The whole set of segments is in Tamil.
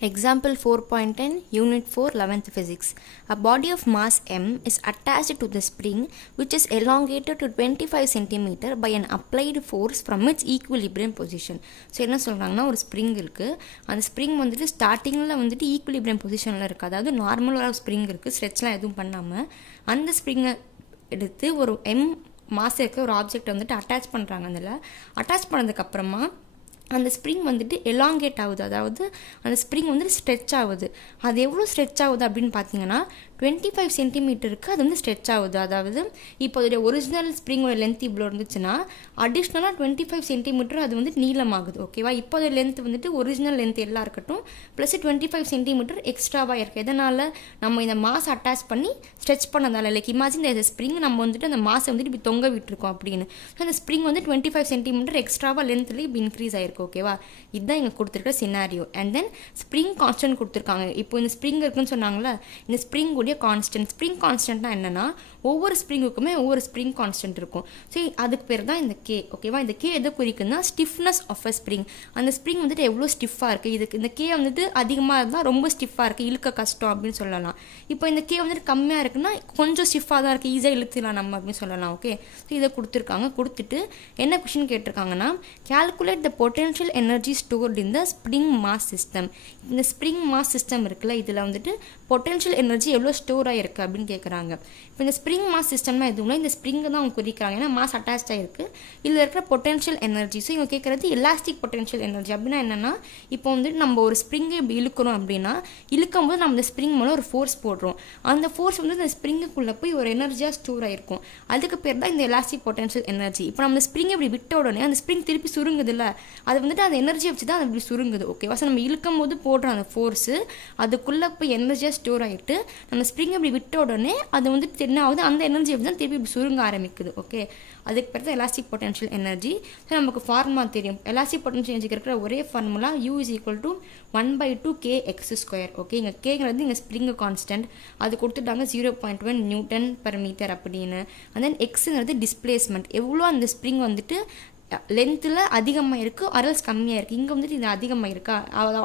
Example 4.10, Unit 4, 11th Physics. A body of mass m is attached to the spring which is elongated to 25 cm by an applied force from its equilibrium position. So என்ன சொல்கிறாங்கன்னா ஒரு ஸ்ப்ரிங் இருக்குது. அந்த ஸ்ப்ரிங் வந்துட்டு ஸ்டார்டிங்கில் வந்துட்டு ஈக்குலிபிரியம் பொசிஷனில் இருக்குது. அதாவது நார்மலாக ஸ்ப்ரிங் இருக்குது, ஸ்ட்ரெச்லாம் எதுவும் பண்ணாமல் அந்த ஸ்ப்ரிங்கை எடுத்து ஒரு மாஸ் இருக்க ஒரு ஆப்ஜெக்ட் வந்துட்டு அட்டாச் பண்ணுறாங்க. அதில் அட்டாச் பண்ணதுக்கப்புறமா அந்த ஸ்ப்ரிங் வந்துட்டு எலாங்கேட் ஆகுது, அதாவது அந்த ஸ்ப்ரிங் வந்துட்டு ஸ்ட்ரெச் ஆகுது. அது எவ்வளோ ஸ்ட்ரெச் ஆகுது அப்படின்னு பார்த்தீங்கன்னா 25 சென்டிமீட்டருக்கு அது வந்து ஸ்ட்ரெச் ஆகுது. அதாவது இப்போ அதோடைய ஒரிஜினல் ஸ்ப்ரிங்கோட லென்த் இவ்வளோ இருந்துச்சுன்னா அடிஷ்னலாக 25 சென்டிமீட்டர் அது வந்து நீளமாகுது. ஓகேவா? இப்போ அதோட லென்த் வந்துட்டு ஒரிஜினல் லென்த் எல்லாம் இருக்கட்டும் ப்ளஸ் 25 சென்டிமீட்டர் எக்ஸ்ட்ராவாக இருக்குது. எதனால்? நம்ம இந்த மாஸ் அட்டாச் பண்ணி ஸ்ட்ரெச் பண்ணதால. லைக் இமேஜின் இந்த ஸ்ப்ரிங் நம்ம வந்துட்டு அந்த மாஸை வந்துட்டு இப்படி தொங்க விட்டுருக்கோம் அப்படின்னு. ஸோ அந்த ஸ்ப்ரிங் வந்து 25 சென்டிமீட்டர் எக்ஸ்ட்ராவாக லென்த்லேயே இப்போ இன்க்ரீஸ் ஆகிருக்கு. ஓகேவா? இதுதான் இங்கே கொடுத்துருக்க scenario. And then spring constant கொடுத்துருக்காங்க. இப்போ இந்த ஸ்ப்ரிங் இருக்குன்னு சொன்னாங்களா, இந்த ஸ்ப்ரிங் உடைய கான்ஸ்டன்ட். ஸ்ப்ரிங் கான்ஸ்டன்ட்னா என்னன்னா ஒவ்வொரு ஸ்ப்ரிங்குக்குமே ஒவ்வொரு ஸ்ப்ரிங் கான்ஸ்டன்ட் இருக்கும். ஸோ அதுக்கு பேர் தான் இந்த கே. ஓகேவா? இந்த கே எதை குறிக்குன்னா ஸ்டிஃப்னஸ் ஆஃப் அ ஸ்ப்ரிங். அந்த ஸ்ப்ரிங் வந்துட்டு எவ்வளோ ஸ்டிஃபாக இருக்குது, இதுக்கு இந்த கே வந்துட்டு அதிகமாக இருந்தால் ரொம்ப ஸ்டிஃபாக இருக்குது, இழுக்க கஷ்டம் அப்படின்னு சொல்லலாம். இப்போ இந்த கே வந்துட்டு கம்மியாக இருக்குன்னா கொஞ்சம் ஸ்டிஃபாக தான் இருக்குது, ஈஸியாக இழுத்துலாம் நம்ம அப்படின்னு சொல்லலாம். ஓகே, ஸோ இதை கொடுத்துருக்காங்க. கொடுத்துட்டு என்ன கொஷின் கேட்டிருக்காங்கன்னா, calculate the potential energy stored in the spring mass system. இந்த ஸ்ப்ரிங் மாஸ் சிஸ்டம் இருக்குல்ல, இதில் வந்துட்டு பொட்டென்ஷியல் எனர்ஜி எவ்வளோ ஸ்டோர் ஆகிருக்கு அப்படின்னு கேட்குறாங்க. இப்போ இந்த ஸ்ப்ரிங் மாஸ் சிஸ்டம்னா எதுவும் இந்த ஸ்ப்ரிங்கை தான் அவங்க குறிக்கிறாங்க, ஏன்னா மாஸ் அட்டாச் ஆகிருக்கு. இதில் இருக்கிற பொட்டென்ஷியல் எனர்ஜி, ஸோ இவங்க கேட்குறது எலாஸ்டிக் பொட்டென்ஷியல் எனர்ஜி. அப்படின்னா என்னென்னா, இப்போ வந்துட்டு நம்ம ஒரு ஸ்ப்ரிங்கை இப்படி இழுக்கிறோம் அப்படின்னா இழுக்கும் போது நம்ம இந்த ஸ்ப்ரிங் மேலே ஒரு ஃபோர்ஸ் போடுறோம். அந்த ஃபோர்ஸ் வந்து இந்த ஸ்ப்ரிங்குக்குள்ளே போய் ஒரு எனர்ஜியாக ஸ்டோர் ஆகிருக்கும். அதுக்கு பேர் தான் இந்த எலாஸ்டிக் பொட்டென்ஷியல் எனர்ஜி. இப்போ நம்ம ஸ்ப்ரிங்கை இப்படி விட்ட உடனே அந்த ஸ்ப்ரிங் திருப்பி சுருங்குது இல்லை, அது வந்துட்டு அந்த எனர்ஜியை வச்சு தான் அது இப்படி சுருங்குது. ஓகேவா? ஸோ நம்ம இழுக்கும் போது போடுற அந்த ஃபோர்ஸு அதுக்குள்ளே போய் எனர்ஜியாக ஸ்டோர் ஆகிட்டு நம்ம ஸ்ப்ரிங் இப்படி விட்ட உடனே அது வந்துட்டு என்ன ஆகுது, அந்த எனர்ஜி வச்சு தான் திருப்பி இப்படி சுருங்க ஆரம்பிக்குது. ஓகே, அதுக்கு பேர் தான் எலாஸ்டிக் பொட்டென்ஷியல் எனர்ஜி. ஸோ நமக்கு ஃபார்முலா தெரியும். எலாஸ்டிக் பொட்டென்ஷியல் எனர்ஜிக்கு இருக்கிற ஒரே ஃபார்முலா U = 1/2 kx². ஓகே, இங்கே கேங்கிறது இங்கே ஸ்ப்ரிங் கான்ஸ்டன்ட், அது கொடுத்துட்டாங்க 0.1 Nm/m அப்படின்னு. அண்ட் தென் எக்ஸுங்கிறது டிஸ்பிளேஸ்மெண்ட், எவ்வளோ அந்த ஸ்ப்ரிங் வந்துட்டு லென்த்தில் அதிகமாக இருக்குது அரல்ஸ் கம்மியாக இருக்குது. இங்கே வந்துட்டு இது அதிகமாக இருக்கா,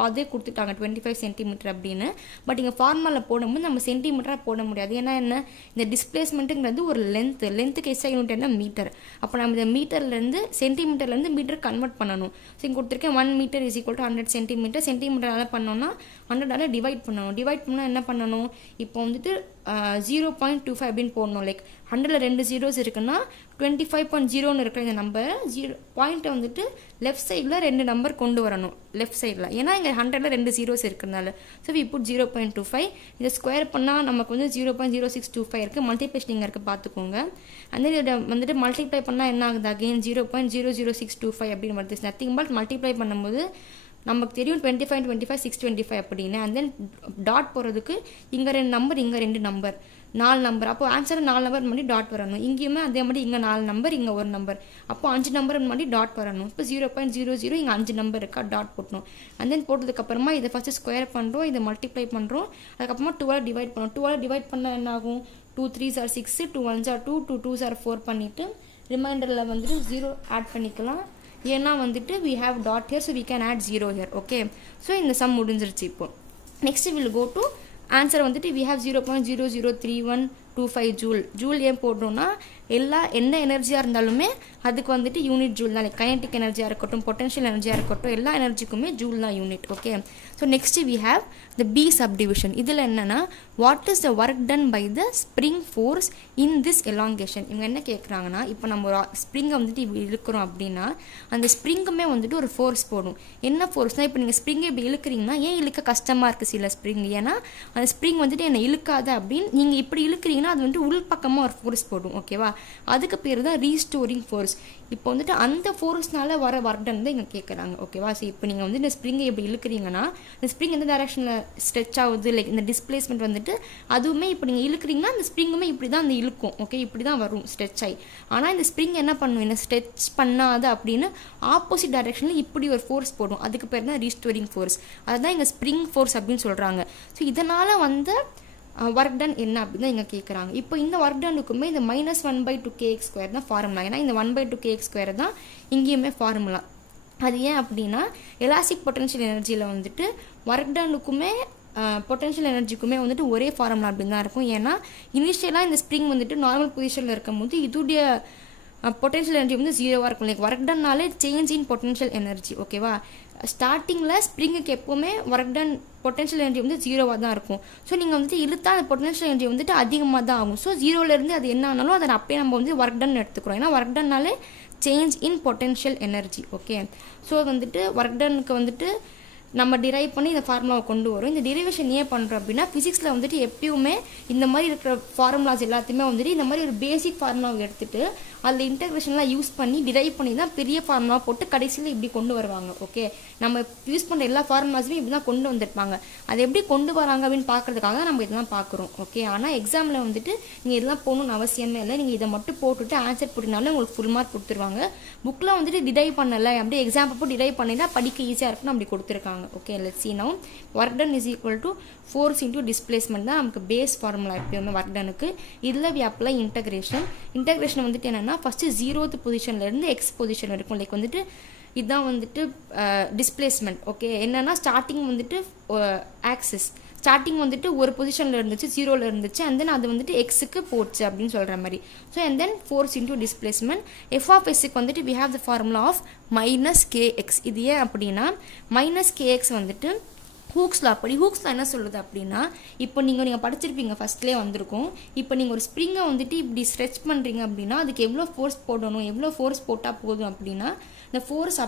அதே கொடுத்துட்டாங்க 25 சென்டிமீட்டர் அப்படின்னு. பட் இங்கே ஃபார்முலாவில் போடும்போது நம்ம சென்டிமீட்டராக போட முடியாது. ஏன்னா என்ன, இந்த டிஸ்பிளேஸ்மெண்ட்டுங்கிறது ஒரு லென்த்துக்கு எஸ்ஐ யூனிட் என்ன மீட்டர். அப்போ நம்ம இந்த மீட்டர்லேருந்து சென்டிமீட்டர்லேருந்து மீட்டர் கன்வெர்ட் பண்ணணும். ஸோ இங்கே கொடுத்துருக்கேன் 1 மீட்டர் = 100 சென்டிமீட்டர். சென்டிமீட்டரால் பண்ணோன்னா 100ஆல் டிவைட் பண்ணணும். டிவைட் பண்ணால் என்ன பண்ணணும், இப்போ வந்துட்டு 0.25 அப்படின்னு போடணும். லைக் 100ல் 2 zeros இருக்குன்னா 25.0 இருக்கிற இந்த நம்பர் பாயிண்ட்டை வந்துட்டு லெஃப்ட் சைடில் 2 நம்பர் கொண்டு வரணும் லெஃப்ட் சைடில். ஏன்னா இங்கே 100ல் 2 zeros இருக்கிறதுனால. So we put 0.25. இதை ஸ்கொயர் பண்ணால் நமக்கு வந்து 0.0625 இருக்குது. மல்டிப்ளேஷன் இங்கே இருக்குது, பார்த்துக்கோங்க. அந்த இதை வந்துட்டு மல்டிப்ளை பண்ணால் என்ன ஆகுது, அகெயின் 0.00625 அப்படின்னு வருது. நத்திங் பட் மல்டிப்ளை பண்ணும்போது நமக்கு தெரியும் 25 25 625 அப்படின்னு. அண்ட் தென் டாட் போகிறதுக்கு இங்கே 2 நம்பர் இங்கே 2 நம்பர் 4 நம்பர். அப்போ ஆன்சர் 4 நம்பர் முன்னாடி டாட் வரணும். இங்கேயுமே அதே மாதிரி இங்கே 4 நம்பர் இங்கே 1 நம்பர், அப்போ 5 நம்பர் முன்னாடி டாட் வரணும். இப்போ 0.00 இங்கே 5 நம்பர் இருக்கா, டாட் போட்டணும். அண்ட் தென் போட்டதுக்கப்புறமா இதை ஃபஸ்ட்டு ஸ்கொயர் பண்ணுறோம், இதை மல்டிப்ளை பண்ணுறோம், அதுக்கப்புறமா 2ஆல் டிவைட் பண்ணுறோம். 2ஆல் டிவைட் பண்ணால் என்ன ஆகும், 2 3s are 6, 2 1s are 2, 2 2s are 4 பண்ணிவிட்டு ரிமைண்டரில் வந்துட்டு 0 ஆட் பண்ணிக்கலாம். ஏன்னா வந்துட்டு we have dot here, so we can add 0 here. Okay, so இந்த சம் முடிஞ்சிருச்சு. இப்போ next we'll go to answer வந்துட்டு we have 0.00325 ஜூல். ஏன் போடுறோம்னா என்ன எனர்ஜியாக இருந்தாலுமே அதுக்கு வந்துட்டு யூனிட் ஜூல் தான். லைக் கைனடிக் எனர்ஜியாக இருக்கட்டும், பொட்டன்ஷியல் எனர்ஜியாக இருக்கட்டும், எல்லா எனர்ஜிக்குமே ஜூல் தான் unit. Okay, so next we have the B subdivision. இதில் என்னென்னா what is the work done by the spring force in this elongation. இவங்க என்ன கேட்குறாங்கன்னா, இப்போ நம்ம ஒரு ஸ்ப்ரிங்கை வந்துட்டு இப்படி இழுக்கிறோம் அப்படின்னா அந்த ஸ்ப்ரிங்குமே வந்துட்டு ஒரு ஃபோர்ஸ் போடும். என்ன ஃபோர்ஸ்னால், இப்போ நீங்கள் ஸ்ப்ரிங்கை இப்படி இழுக்கிறீங்கன்னா ஏன் இழுக்க கஷ்டமாக இருக்குது சில ஸ்ப்ரிங், ஏன்னா அந்த ஸ்ப்ரிங் வந்துட்டு என்னை இழுக்காத அப்படின்னு நீங்கள் இப்படி இழுக்கிறீங்கன்னா அது வந்துட்டு உள் பக்கமாக ஒரு ஃபோர்ஸ் போடும். ஓகேவா? அதுக்கு பேர் தான் ரீஸ்டோரிங் ஃபோர்ஸ். இப்போ வந்துட்டு அந்த ஃபோர்ஸ்னால வர ஒர்க் டன் தான் இங்கே கேட்குறாங்க. ஓகேவா? ஸோ இப்போ நீங்கள் வந்து இந்த ஸ்ப்ரிங்கை எப்படி இழுக்கிறீங்கன்னா இந்த ஸ்ப்ரிங் எந்த டைரக்ஷனில் ஸ்ட்ரெச் ஆகுது, லைக் இந்த டிஸ்பிளேஸ்மெண்ட் வந்துட்டு அதுவுமே இப்போ நீங்கள் இழுக்கிறீங்கன்னா அந்த ஸ்ப்ரிங்குமே இப்படி தான் அந்த இழுக்கும். ஓகே, இப்படி தான் வரும் ஸ்ட்ரெச் ஆகி. ஆனால் இந்த ஸ்ப்ரிங் என்ன பண்ணும், என்ன ஸ்ட்ரெச் பண்ணாத அப்படின்னு ஆப்போசிட் டைரக்ஷனில் இப்படி ஒரு ஃபோர்ஸ் போடும். அதுக்கு பேர் தான் ரீஸ்டோரிங் ஃபோர்ஸ். அதுதான் இங்கே ஸ்ப்ரிங் ஃபோர்ஸ் அப்படின்னு சொல்கிறாங்க. ஸோ இதனால் வந்து ஒர்க் டன் என்ன அப்படின்னு தான் இங்கே கேட்குறாங்க. இப்போ இந்த ஒர்க் டனுக்குமே இந்த -1/2 kx² தான் ஃபார்முலா. ஏன்னா இந்த 1/2 kx² தான் இங்கேயுமே ஃபார்முலா. அது ஏன் அப்படின்னா எலாஸ்டிக் பொட்டன்ஷியல் எனர்ஜியில் வந்துட்டு ஒர்க் டனுக்குமே பொட்டன்ஷியல் எனர்ஜிக்குமே வந்துட்டு ஒரே ஃபார்முலா அப்படின்னு தான் இருக்கும். ஏன்னா இனிஷியலாக இந்த ஸ்ப்ரிங் வந்துட்டு நார்மல் பொசிஷனில் இருக்கும் போது இதுடைய பொட்டன்ஷியல் எனர்ஜி வந்து ஜீரோவாக இருக்கும். லைக் ஒர்க் டன்னாலே சேஞ்ச் இன் பொட்டன்ஷியல் எனர்ஜி. ஓகேவா, ஸ்டார்டிங்கில் ஸ்ப்ரிங்குக்கு எப்போவுமே ஒர்க் டன் பொட்டன்ஷியல் எனர்ஜி வந்து ஜீரோவாக தான் இருக்கும். ஸோ நீங்கள் வந்துட்டு இழுத்தா அந்த பொட்டன்ஷியல் எனர்ஜி வந்துட்டு அதிகமாக தான் ஆகும். ஸோ ஜீரோலேருந்து அது என்ன ஆனாலும் அதை அப்படியே நம்ம வந்து ஒர்க் டன் எடுத்துக்கிறோம். ஏன்னா ஒர்க் டன்னாலே change in potential energy. Okay, so வந்துட்டு ஒர்க் டனுக்கு வந்துட்டு நம்ம டிரைவ் பண்ணி இந்த ஃபார்முலாவை கொண்டு வரும். இந்த டெரிவேஷன் ஏன் பண்ணுறோம் அப்படின்னா ஃபிசிக்ஸில் வந்துட்டு எப்பயுமே இந்த மாதிரி இருக்கிற ஃபார்முலாஸ் எல்லாத்தையுமே வந்துட்டு இந்த மாதிரி ஒரு பேசிக் ஃபார்முலாவை எடுத்துகிட்டு அதில் இன்டெகிரேஷன்லாம் யூஸ் பண்ணி டிரைவ் பண்ணி தான் பெரிய ஃபார்முலா போட்டு கடைசியில் இப்படி கொண்டு வருவாங்க. ஓகே, நம்ம யூஸ் பண்ணுற எல்லா ஃபார்முலாஸுமே இப்படி தான் கொண்டு வந்திருப்பாங்க. அதை எப்படி கொண்டு வராங்க அப்படின்னு பார்க்குறதுக்காக நம்ம இதெல்லாம் பார்க்குறோம். ஓகே, ஆனால் எக்ஸாமில் வந்துட்டு நீங்கள் இதெல்லாம் போகணும்னு அவசியமே இல்லை. நீங்கள் இதை மட்டும் போட்டுட்டு ஆன்சர் போட்டினாலும் உங்களுக்கு ஃபுல் மார்க் கொடுத்துருவாங்க. புக்கில் வந்துட்டு டிரைவ் பண்ணலை அப்படியே எக்ஸாம் அப்போ டிரைவ் பண்ணினா படிக்க ஈஸியாக இருக்குன்னு அப்படி கொடுத்துருக்காங்க. Okay, let's see now work done is equal to force into displacement தான் நமக்கு பேஸ் ஃபார்முலா எப்பயுமே ஒர்க் டனுக்கு. இதில் we apply இன்டகிரேஷன் வந்துட்டு என்னென்னா ஃபஸ்ட்டு 0th பொசிஷன்லேருந்து எக்ஸ் பொசிஷன் இருக்கும். லைக் வந்துட்டு இதுதான் வந்துட்டு டிஸ்பிளேஸ்மெண்ட். ஓகே, என்னென்னா ஸ்டார்டிங் வந்துட்டு ஆக்சிஸ் ஸ்டார்டிங் வந்துட்டு ஒரு பொசிஷனில் இருந்துச்சு, 0ல் இருந்துச்சு, அண்ட் தென் அது வந்துட்டு எக்ஸுக்கு போச்சு அப்படின்னு சொல்கிற மாதிரி. So and then force into displacement. F of எஸ்ஸுக்கு வந்துட்டு we have the formula of minus K X. இது ஏன் அப்படின்னா மைனஸ் கேஎக்ஸ் வந்துட்டு ஹூக்ஸ்லா அப்படி ஹூக்ஸ்லா என்ன சொல்லுது அப்படின்னா இப்போ நீங்கள் படிச்சிருப்பீங்க ஃபஸ்ட்லேயே வந்திருக்கும். இப்போ நீங்கள் ஒரு ஸ்ப்ரிங்கை வந்துட்டு இப்படி ஸ்ட்ரெச் பண்ணுறீங்க அப்படின்னா அதுக்கு எவ்வளோ ஃபோர்ஸ் போடணும், எவ்வளோ ஃபோர்ஸ் போட்டால் போதும் அப்படின்னா இந்த ஃபோர்ஸ்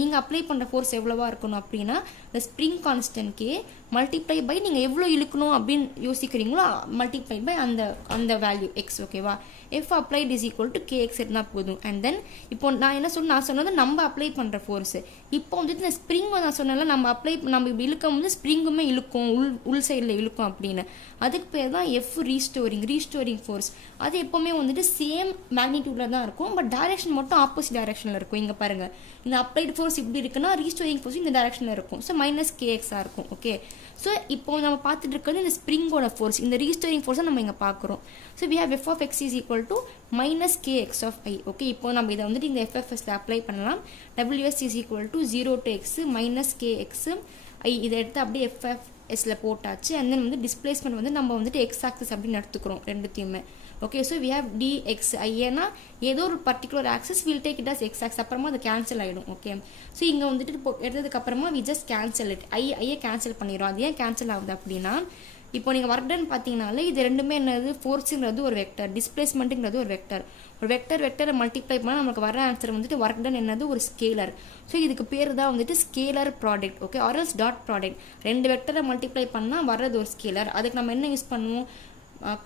நீங்கள் அப்ளை பண்ணுற ஃபோர்ஸ் எவ்வளோவா இருக்கணும் அப்படின்னா இந்த ஸ்ப்ரிங் கான்ஸ்டன்ட்கே மல்டிப்ளை பை நீங்கள் எவ்வளோ இழுக்கணும் அப்படின்னு யோசிக்கிறீங்களோ மல்டிப்ளை பை அந்த வேல்யூ எக்ஸ். ஓகேவா, F applied is equal to kx இருந்தால் போதும். அண்ட் தென் இப்போ நான் சொன்னது நம்ம அப்ளை பண்ணுற ஃபோர்ஸு. இப்போ வந்துட்டு இந்த ஸ்ப்ரிங் நான் சொன்னால நம்ம இப்படி இழுக்கும் போது ஸ்ப்ரிங்குமே இழுக்கும், உள் சைடில் இழுக்கும் அப்படின்னு. அதுக்கு பேர் தான் எஃப் ரீஸ்டோரிங் ஃபோர்ஸ். அது எப்போவுமே வந்துட்டு சேம் மேக்னிடியூடில் தான் இருக்கும், பட் டைரக்ஷன் மட்டும் ஆப்போசிட் டைரக்ஷனில் இருக்கும். இங்கே பாருங்கள், இந்த அப்ளைட் ஃபோர்ஸ் இப்படி இருக்குன்னா ரீஸ்டோரிங் ஃபோர்ஸ் இந்த டைரக்ஷனில் இருக்கும். ஸோ மைனஸ் கேஎக்ஸாக இருக்கும். ஓகே, ஸோ இப்போ நம்ம பார்த்துட்டு இருக்கிறது இந்த ஸ்ப்ரிங்கோட ஃபோர்ஸ், இந்த ரீஸ்டோரிங் ஃபோர்ஸை நம்ம இங்கே பார்க்குறோம். So we have F of X is equal to minus K X of I. Okay, இப்போ நம்ம இதை வந்துட்டு இந்த எஃப்எஃப்எஸ்ல அப்ளை பண்ணலாம். W S is equal to 0 to x minus K X I. இதை எடுத்து அப்படியே எஃப்எஃப்எஸ்ல போட்டாச்சு. அண்ட் தென் வந்து டிஸ்பிளேஸ்மெண்ட் வந்து நம்ம வந்துட்டு எக்ஸ் ஆக்சிஸ் அப்படின்னு எடுத்துக்கிறோம் ரெண்டுத்தையுமே. Okay, so we have dx i. ஏன்னா ஏதோ ஒரு particular axis we'll take it as x axis, அப்புறமா அது கேன்சல் ஆகிடும். ஓகே, ஸோ இங்கே வந்துட்டு எடுத்ததுக்கு அப்புறமா வி ஜஸ்ட் கேன்சல் இட். ஐயை கேன்சல் பண்ணிடுறோம். அது ஏன் கேன்சல் ஆகுது அப்படின்னா இப்போ நீங்கள் ஒர்க் டன் பார்த்தீங்கனாலே இது ரெண்டுமே என்னது, ஃபோர்ஸுங்கிறது ஒரு வெக்டர், டிஸ்பிளேஸ்மெண்ட்டுங்கிறது ஒரு வெக்டர். ஒரு வெக்டரை மல்டிப்ளை பண்ணால் நமக்கு வர ஆன்சர் வந்துட்டு ஒர்க் டன் என்னது ஒரு ஸ்கேலர். ஸோ இதுக்கு பேர் தான் வந்துட்டு scalar product. Okay, or else dot product. ரெண்டு வெக்டரை மல்டிப்ளை பண்ணால் வர்றது ஒரு ஸ்கேலர். அதுக்கு நம்ம என்ன யூஸ் பண்ணுவோம்,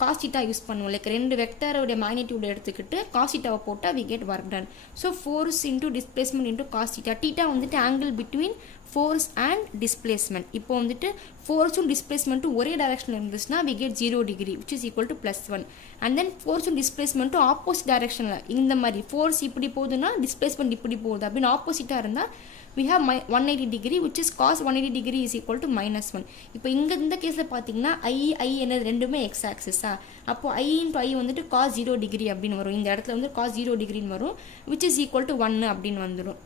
காஸ்டிட்டா யூஸ் பண்ணுவோம். லைக் ரெண்டு வெக்டரோடைய மேக்னிடியூட் எடுத்துக்கிட்டு காஸ்டிட்டாவை போட்டால் we get work done. So force into displacement into cos theta. Theta வந்துட்டு angle between force and displacement. இப்போ வந்துட்டு ஃபோர்ஸும் டிஸ்பிளேஸ்மெண்ட்டும் ஒரே டைரக்ஷனில் இருந்துச்சுன்னா we get 0 degree which is equal to +1. And then ஃபோர்ஸும் டிஸ்பிளேஸ்மெண்ட்டும் ஆப்போசிட் டைரக்ஷனில் இந்த மாதிரி ஃபோர்ஸ் இப்படி போகுதுன்னா டிஸ்பிளேஸ்மெண்ட் இப்படி போகுது அப்படின்னு ஆப்போசிட்டாக இருந்தால் we have 180 degree which is cos 180 degree is equal to -1. இப்போ இந்த கேஸில் பார்த்தீங்கன்னா ஐ என்னது ரெண்டுமே எக்ஸ் ஆக்சிஸா. அப்போது ஐ இன்ட்டு ஐ வந்துட்டு cos 0 degree அப்படின்னு வரும். இந்த இடத்துல வந்து cos 0 degreeன்னு வரும், which is equal to 1 அப்படின்னு வந்துடும்.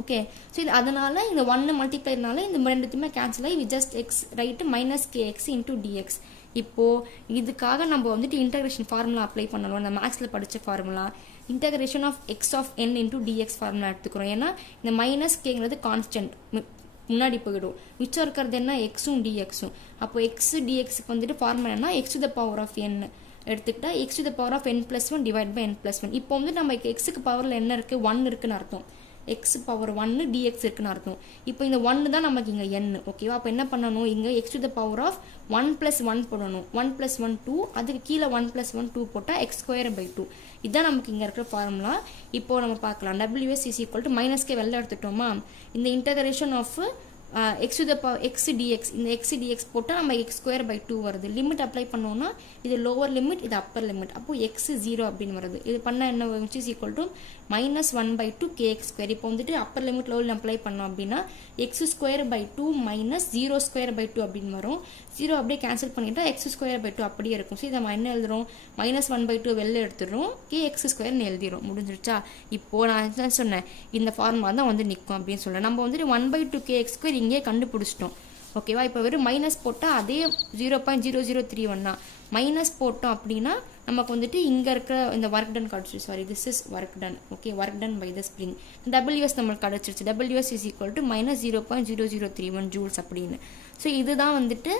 ஓகே, ஸோ இது அதனால் இந்த 1 மல்டிப்ளைனால இந்த ரெண்டுத்துமே கேன்சல் ஆகி just X right minus kx into dx. இப்போது இதுக்காக நம்ம வந்துட்டு இன்டகிரேஷன் ஃபார்முலா அப்ளை பண்ணணும். அந்த மேக்ஸில் படித்த formula integration of x of n into dx formula எடுத்துக்கிறோம். ஏன்னா இந்த மைனஸ் கேங்கிறது கான்ஸ்டன்ட் முன்னாடி போயிடும், மிச்சம் இருக்கிறது என்ன எக்ஸும் டிஎக்ஸும். அப்போ எக்ஸ் டிஎக்ஸுக்கு வந்துட்டு ஃபார்முலா என்ன, X to the power of N எடுத்துக்கிட்டா X to the power of n+1 divide by n+1. இப்போ வந்து நம்ம எக்ஸுக்கு பவரில் என்ன இருக்குது, 1 இருக்குன்னு அர்த்தம். எக்ஸ் பவர் 1 டிஎக்ஸ் இருக்குன்னு அர்த்தம். இப்போ இந்த 1 தான் நமக்கு இங்கே n. ஓகேவா, அப்போ என்ன பண்ணணும், இங்கே x to the power of 1+1 போடணும். 1+1 2, அதுக்கு கீழே 1+1 2 போட்டால் x²/2. இதுதான் நமக்கு இங்கே இருக்கிற ஃபார்முலா. இப்போ நம்ம பார்க்கலாம். WS is equal to minus k வெளில எடுத்துட்டோமா, இந்த integration of x to the power x dx, இந்த எக்ஸ் டிஎக்ஸ் போட்டால் நம்ம x²/2 வருது. லிமிட் அப்ளை பண்ணோன்னா இது லோவர் லிமிட், இது அப்பர் லிமிட். அப்போ x 0 அப்படின்னு வருது. இது பண்ணால் என்ன வரும், which is equal to -1/2 kx². இப்போ வந்துட்டு அப்பர் லிமிட் லோவர் அப்ளை பண்ணோம் அப்படின்னா x²/2 -0²/2 அப்படின்னு வரும். 0 அப்படியே கேன்சல் பண்ணிட்டா x²/2 அப்படியே இருக்கும். ஸோ இதை நம்ம என்ன எழுதுறோம், -1/2 வெளில எடுத்துடுறோம், kx²ன்னு எழுதிடும். முடிஞ்சிருச்சா. இப்போது நான் என்ன சொன்னேன், இந்த ஃபார்முலா தான் வந்து நிற்கும் அப்படின்னு சொல்கிறேன். நம்ம வந்துட்டு 1/2 kx² இங்கே கண்டுபிடிச்சிட்டோம். ஓகேவா. இப்போ வெறும் மைனஸ் போட்டால் அதே 0.0031 தான். மைனஸ் போட்டோம் அப்படின்னா நமக்கு வந்துட்டு இங்கே இருக்கிற இந்த ஒர்க் டன் கிடச்சிருச்சு. Sorry, this is work done. Okay, work done by the spring. WS நம்மளுக்கு கிடச்சிருச்சு. WS is equal to -0.0031 joules அப்படின்னு. ஸோ இதுதான் வந்துட்டு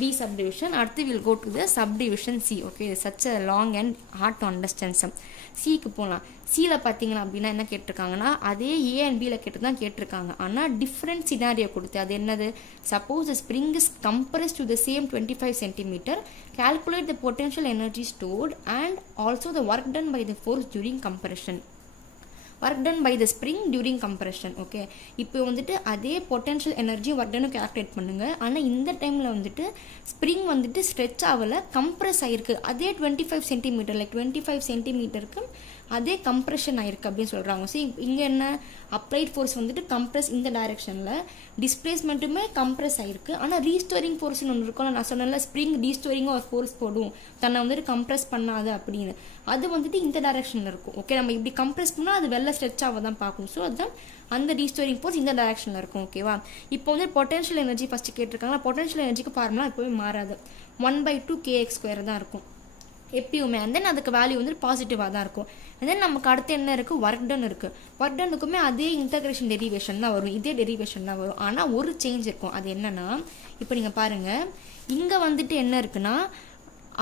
B subdivision. அடுத்து we'll go to the subdivision C. Okay, such a long and hard to understand sum. சிக்கு போகலாம். சியில் பார்த்தீங்கன்னா அப்படின்னா என்ன கேட்டிருக்காங்கன்னா அதே A அண்ட் Bயில் கேட்டு தான் கேட்டிருக்காங்க. ஆனால் டிஃப்ரெண்ட் சினாரியோ கொடுத்து. அது என்னது? Suppose the spring is compressed to the same 25 centimeter, calculate the potential energy stored and also the work done by the force during compression. Work done by the spring during compression. Okay, இப்போ வந்துட்டு அதே பொட்டென்ஷியல் எனர்ஜி ஒர்க் டன்னு கால்குலேட் பண்ணுங்கள். ஆனால் இந்த டைமில் வந்துட்டு ஸ்ப்ரிங் வந்துட்டு ஸ்ட்ரெச் ஆகலை, கம்ப்ரெஸ் ஆகிருக்கு. அதே 25 centimeter, லைக் 25 centimeterக்கு அதே கம்ப்ரெஷன் ஆயிருக்கு அப்படின்னு சொல்கிறாங்க. ஸோ இங்கே என்ன, அப்ளைட் ஃபோர்ஸ் வந்துட்டு கம்ப்ரெஸ் இந்த டைரெக்ஷனில், டிஸ்பிளேஸ்மெண்ட்டுமே கம்ப்ரெஸ் ஆகிருக்கு. ஆனால் ரீஸ்டோரிங் ஃபோர்ஸ்னு ஒன்று இருக்கும்ல, நான் சொன்னேன்ல ஸ்ப்ரிங் ரீஸ்டோரிங்காக ஒரு ஃபோர்ஸ் போடும் தன்னை வந்துட்டு கம்ப்ரெஸ் பண்ணாது அப்படின்னு. அது வந்துட்டு இந்த டைரெக்ஷனில் இருக்கும். ஓகே, நம்ம இப்படி கம்ப்ரெஸ் பண்ணால் அது வெளில ஸ்ட்ரெச் ஆக தான் பார்க்கும். ஸோ அதுதான் அந்த ரீஸ்டோரிங் ஃபோர்ஸ் இந்த டைரெக்ஷனில் இருக்கும். ஓகேவா. இப்போ வந்து பொட்டன்ஷியல் எனர்ஜி ஃபஸ்ட்டு கேட்டிருக்காங்க. பொட்டன்ஷியல் எனர்ஜிக்கு ஃபார்முலா எப்போவே மாறாது, 1/2 kx² தான் இருக்கும் எப்பயுமே. அண்ட் தென் அதுக்கு வேல்யூ வந்து பாசிட்டிவாக தான் இருக்கும். அண்ட் தென் நமக்கு அடுத்து என்ன இருக்குது, ஒர்க் டன் இருக்குது. ஒர்க் டனுக்குமே அதே இன்டகிரேஷன் டெரிவேஷன் தான் வரும், இதே டெரிவேஷன் தான் வரும். ஆனால் ஒரு சேஞ்ச் இருக்கும். அது என்னன்னா, இப்போ நீங்கள் பாருங்கள், இங்கே வந்துட்டு என்ன இருக்குன்னா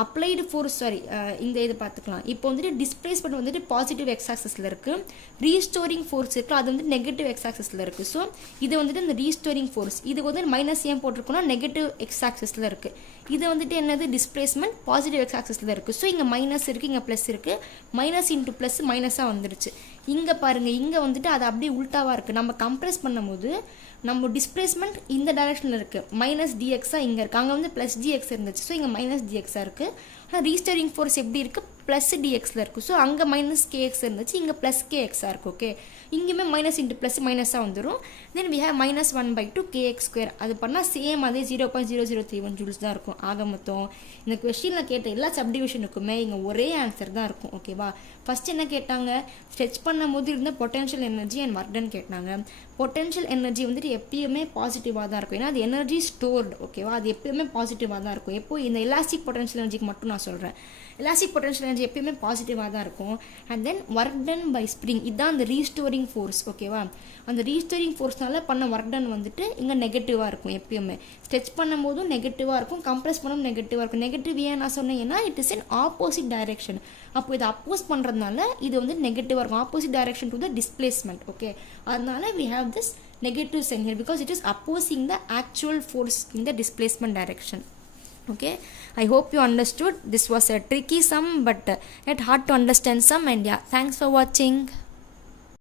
அப்ளைடு ஃபோர்ஸ், சாரி இந்த இது பார்த்துக்கலாம். இப்போ வந்துட்டு டிஸ்பிளேஸ்மெண்ட் வந்துட்டு பாசிட்டிவ் எக்ஸ் ஆக்சஸில் இருக்குது, ரீஸ்டோரிங் ஃபோர்ஸ் இருக்குது, அது வந்து நெகட்டிவ் எக்ஸ் ஆக்சஸில் இருக்குது. ஸோ இது வந்துட்டு இந்த ரீஸ்டோரிங் ஃபோர்ஸ், இது வந்து மைனஸ் ஏன் போட்டிருக்கோன்னா நெகட்டிவ் எக்ஸ் ஆக்சஸில் இருக்குது. இது வந்துட்டு என்னது, டிஸ்பிளேஸ்மெண்ட் பாசிட்டிவ் எக்ஸ் ஆக்சஸில் இருக்குது. ஸோ இங்கே மைனஸ் இருக்குது, இங்கே ப்ளஸ் இருக்குது, மைனஸ் இன்ட்டு ப்ளஸ் மைனஸாக வந்துருச்சு. இங்கே பாருங்கள், இங்கே வந்துட்டு அது அப்படியே உல்ட்டாவாக இருக்குது. நம்ம கம்ப்ரெஸ் பண்ணும்போது நம்ம டிஸ்பிளேஸ்மெண்ட் இந்த டைரக்ஷனில் இருக்குது, மைனஸ் டிஎக்ஸாக இங்கே இருக்குது. அங்கே வந்து ப்ளஸ் டிஎக்ஸ் இருந்துச்சு. ஸோ இங்கே மைனஸ் டிஎக்ஸாக இருக்குது. ஆனால் ரீஸ்டோரிங் ஃபோர்ஸ் எப்படி இருக்குது, ப்ளஸ் டிஎக்ஸில் இருக்குது. ஸோ அங்கே மைனஸ் கேஎக்ஸ் இருந்துச்சு, இங்கே ப்ளஸ் கேஎக்ஸாக இருக்குது. ஓகே, இங்கேயுமே மைனஸ் இன்ட்டு ப்ளஸ் மைனஸாக வந்துடும். Then we have -1/2 kx². அது பண்ணால் சேம் அதே 0.0031 ஜூல்ஸ் தான் இருக்கும். ஆக மொத்தம் இந்த கொஸ்டினில் கேட்ட எல்லா சப்டிவிஷனுக்குமே இங்கே ஒரே ஆன்சர் தான் இருக்கும். ஓகேவா. ஃபஸ்ட் என்ன கேட்டாங்க, ஸ்ட்ரெச் பண்ணும் போது இருந்த potential energy and work done கேட்டாங்க. பொட்டன்ஷியல் எனர்ஜி வந்துட்டு எப்பயுமே பாசிட்டிவாக தான் இருக்கும், ஏன்னா அது எனர்ஜி ஸ்டோர்டு. ஓகேவா, அது எப்பயுமே பாசிட்டிவாக தான் இருக்கும். எப்போ இந்த எலாஸ்டிக் பொட்டன்ஷியல் எனர்ஜிக்கு மட்டும் நான் சொல்கிறேன். எலாஸ்டிக் பொட்டன்ஷியல் எனர்ஜி எப்பயுமே பாசிட்டிவாக தான் இருக்கும். And then work done by spring, இதுதான் அந்த ரீஸ்டோரிங் ஃபோர்ஸ். ஓகேவா, அந்த ரீஸ்டோரிங் ஃபோர்ஸ்னால பண்ண ஒர்க் டன் வந்துட்டு இங்கே நெகட்டிவாக இருக்கும். எப்பயுமே ஸ்ட்ரெச் பண்ணும் போதும் நெகட்டிவாக இருக்கும், கம்ப்ரெஸ் பண்ணும் நெகட்டிவாக இருக்கும். நெகட்டிவ் ஏன் நான் சொன்னேன், ஏன்னா it is in opposite direction. அப்போ இதை அப்போஸ் பண்ணுறதுனால இது வந்து நெகட்டிவாக இருக்கும், opposite direction to the displacement. Okay, அதனால we have this negative sign here because it is opposing the actual force in the displacement direction. Okay, I hope you understood. This was a tricky sum but yet hard to understand sum. And yeah, thanks for watching.